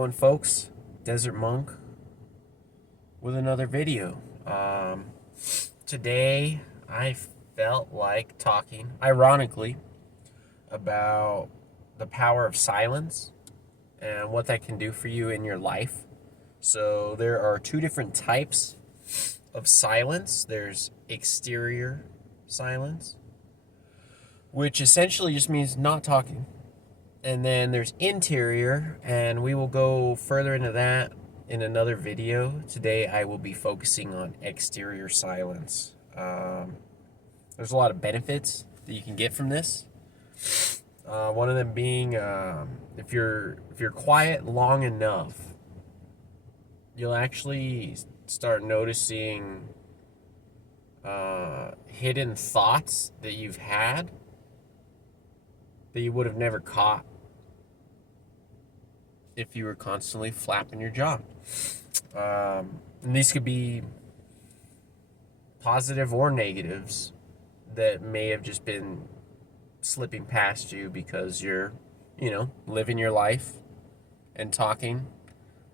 Going, folks, Desert Monk with another video. Today I felt like talking, ironically, about the power of silence and what that can do for you in your life. So there are two different types of silence. There's exterior silence, which essentially just means not talking. And then there's interior, and we will go further into that in another video. Today I will be focusing on exterior silence. There's a lot of benefits that you can get from this. One of them being if you're quiet long enough, you'll actually start noticing hidden thoughts that you've had that you would have never caught if you were constantly flapping your jaw. And these could be positive or negatives that may have just been slipping past you because you're, living your life and talking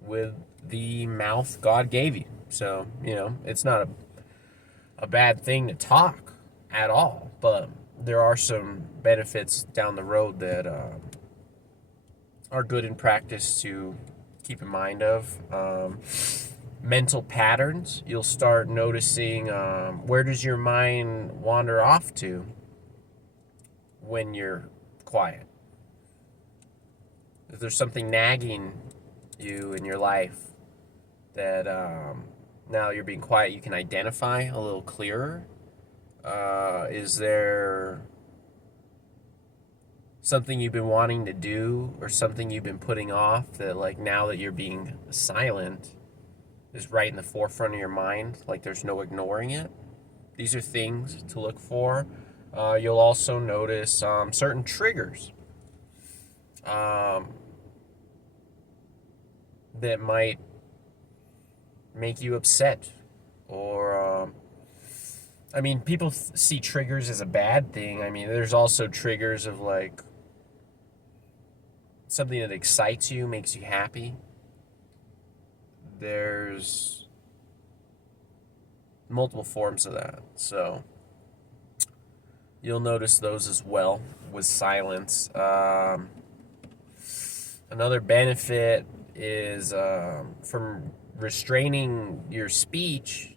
with the mouth God gave you. So, it's not a bad thing to talk at all, but there are some benefits down the road that are good in practice to keep in mind of. Mental patterns. You'll start noticing where does your mind wander off to when you're quiet. If there's something nagging you in your life that now you're being quiet, you can identify a little clearer. Is there something you've been wanting to do or something you've been putting off that, like, now that you're being silent is right in the forefront of your mind, like there's no ignoring it? These are things to look for. You'll also notice certain triggers that might make you upset, or people see triggers as a bad thing. There's also triggers of, like, something that excites you, makes you happy. There's multiple forms of that. So you'll notice those as well with silence. Another benefit is from restraining your speech.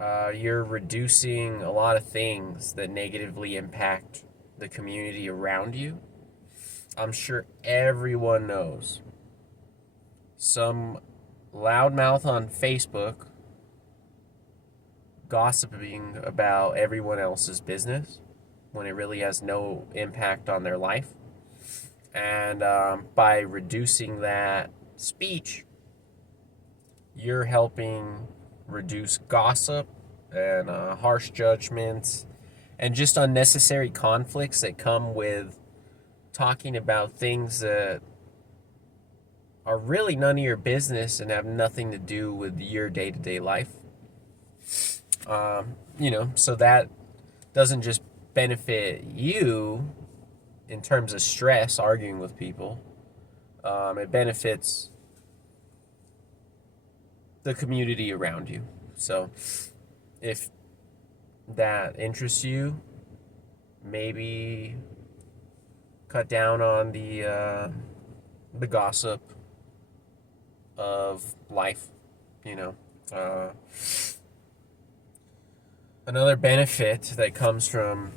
You're reducing a lot of things that negatively impact the community around you. I'm sure everyone knows some loudmouth on Facebook gossiping about everyone else's business when it really has no impact on their life. And by reducing that speech, you're helping reduce gossip and harsh judgments and just unnecessary conflicts that come with talking about things that are really none of your business and have nothing to do with your day-to-day life. So that doesn't just benefit you in terms of stress, arguing with people. It benefits the community around you. So if that interests you, maybe cut down on the gossip of life. Another benefit that comes from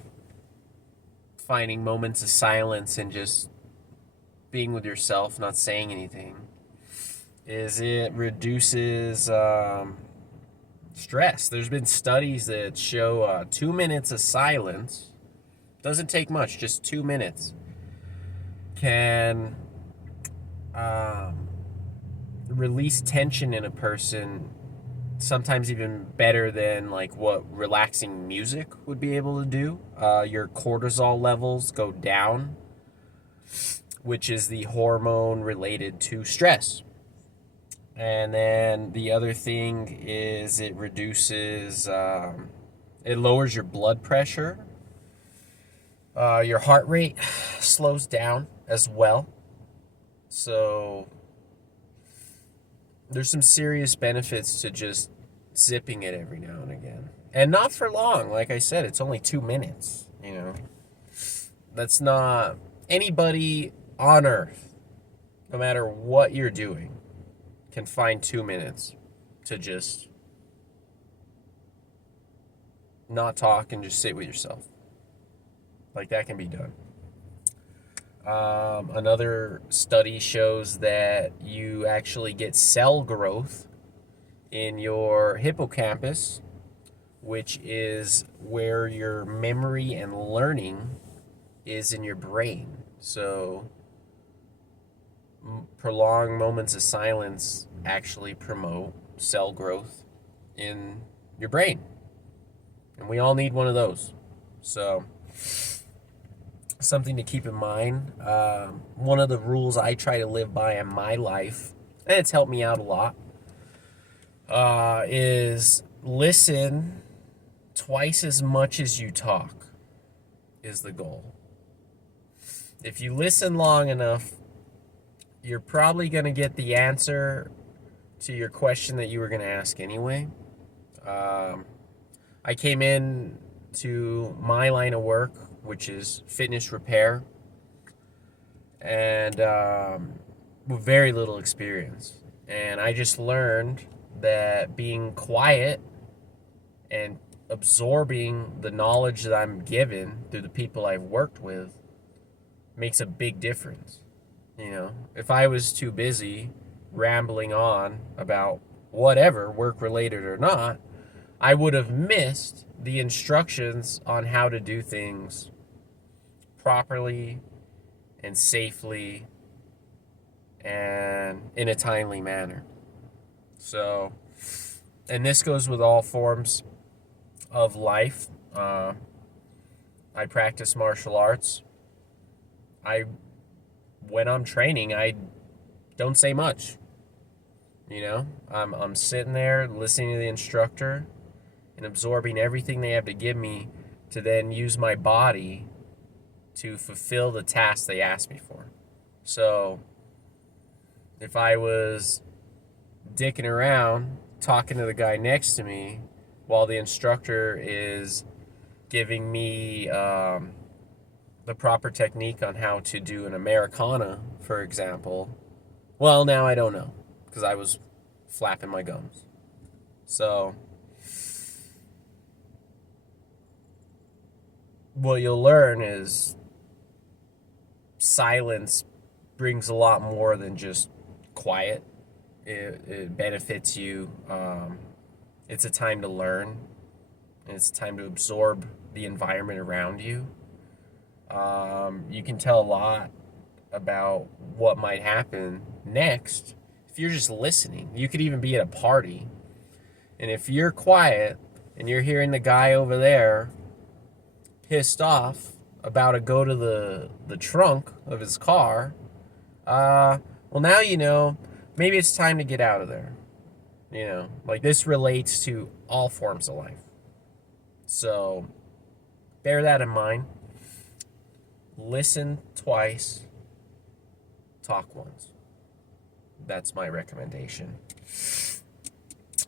finding moments of silence and just being with yourself, not saying anything, is it reduces stress. There's been studies that show 2 minutes of silence, doesn't take much, just 2 minutes, can release tension in a person, sometimes even better than, like, what relaxing music would be able to do. Your cortisol levels go down, which is the hormone related to stress. And then the other thing is it reduces, it lowers your blood pressure. Your heart rate slows down as well. So there's some serious benefits to just zipping it every now and again. And not for long. Like I said, it's only 2 minutes, you know. That's not anybody on earth, no matter what you're doing, can find 2 minutes to just not talk and just sit with yourself. Like, that can be done. Another study shows that you actually get cell growth in your hippocampus, which is where your memory and learning is in your brain. So prolonged moments of silence actually promote cell growth in your brain. And we all need one of those. So something to keep in mind. One of the rules I try to live by in my life, and it's helped me out a lot, is listen twice as much as you talk is the goal. If you listen long enough, you're probably going to get the answer to your question that you were going to ask anyway. I came in to my line of work, which is fitness repair, and with very little experience. And I just learned that being quiet and absorbing the knowledge that I'm given through the people I've worked with makes a big difference. You know, if I was too busy rambling on about whatever, work related or not, I would have missed the instructions on how to do things properly and safely and in a timely manner. So, and this goes with all forms of life. I practice martial arts. When I'm training, I don't say much. You know, I'm sitting there listening to the instructor and absorbing everything they have to give me to then use my body to fulfill the task they asked me for. So if I was dicking around talking to the guy next to me while the instructor is giving me the proper technique on how to do an Americana, for example, well, now I don't know because I was flapping my gums. So what you'll learn is silence brings a lot more than just quiet. It benefits you. It's a time to learn. It's a time to absorb the environment around you. You can tell a lot about what might happen next if you're just listening. You could even be at a party, and if you're quiet and you're hearing the guy over there pissed off about to go to the trunk of his car, well, now you know maybe it's time to get out of there. You know, like, this relates to all forms of life. So bear that in mind. Listen twice, talk once. That's my recommendation.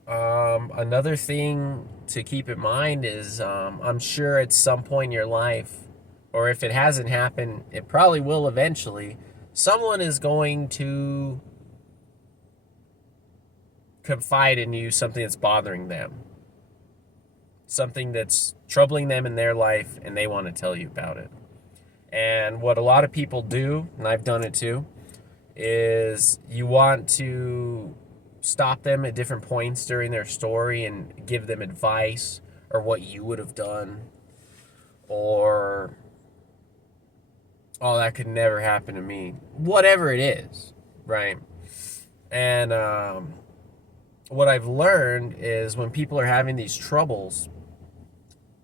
Another thing to keep in mind is I'm sure at some point in your life, or if it hasn't happened, it probably will eventually, someone is going to confide in you something that's bothering them, something that's troubling them in their life, and they want to tell you about it. And what a lot of people do, and I've done it too, is you want to stop them at different points during their story and give them advice or what you would have done, or, oh, that could never happen to me, whatever it is, right? And what I've learned is when people are having these troubles,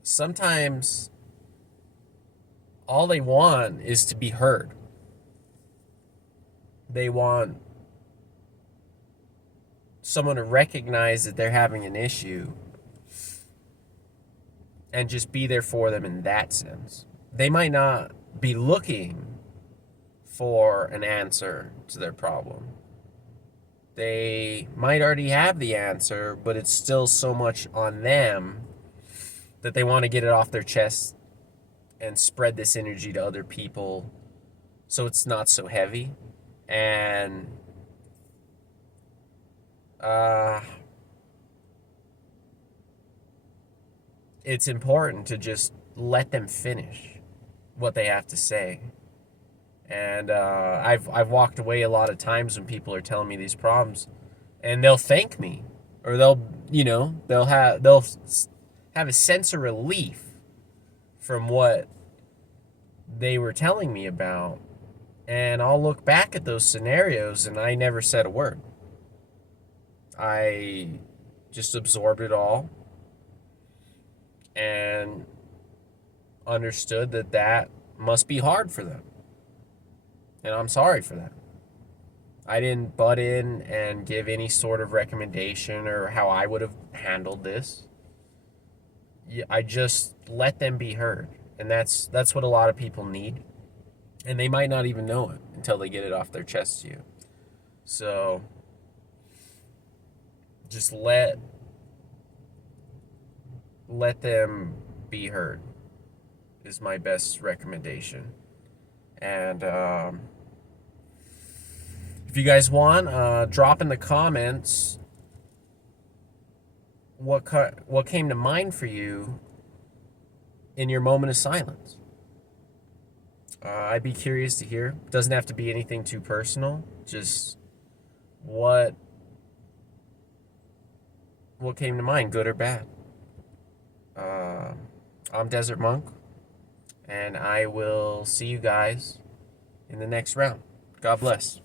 sometimes all they want is to be heard. They want someone to recognize that they're having an issue and just be there for them in that sense. They might not be looking for an answer to their problem. They might already have the answer, but it's still so much on them that they want to get it off their chest and spread this energy to other people so it's not so heavy. And it's important to just let them finish what they have to say. And I've walked away a lot of times when people are telling me these problems, and they'll thank me, or they'll have a sense of relief from what they were telling me about, and I'll look back at those scenarios and I never said a word. I just absorbed it all and understood that must be hard for them. And I'm sorry for that. I didn't butt in and give any sort of recommendation or how I would have handled this. I just let them be heard. And that's what a lot of people need. And they might not even know it until they get it off their chest to you. So just let them be heard is my best recommendation. And if you guys want, drop in the comments what came to mind for you in your moment of silence. I'd be curious to hear. It doesn't have to be anything too personal. Just what came to mind, good or bad. I'm Desert Monk, and I will see you guys in the next round. God bless.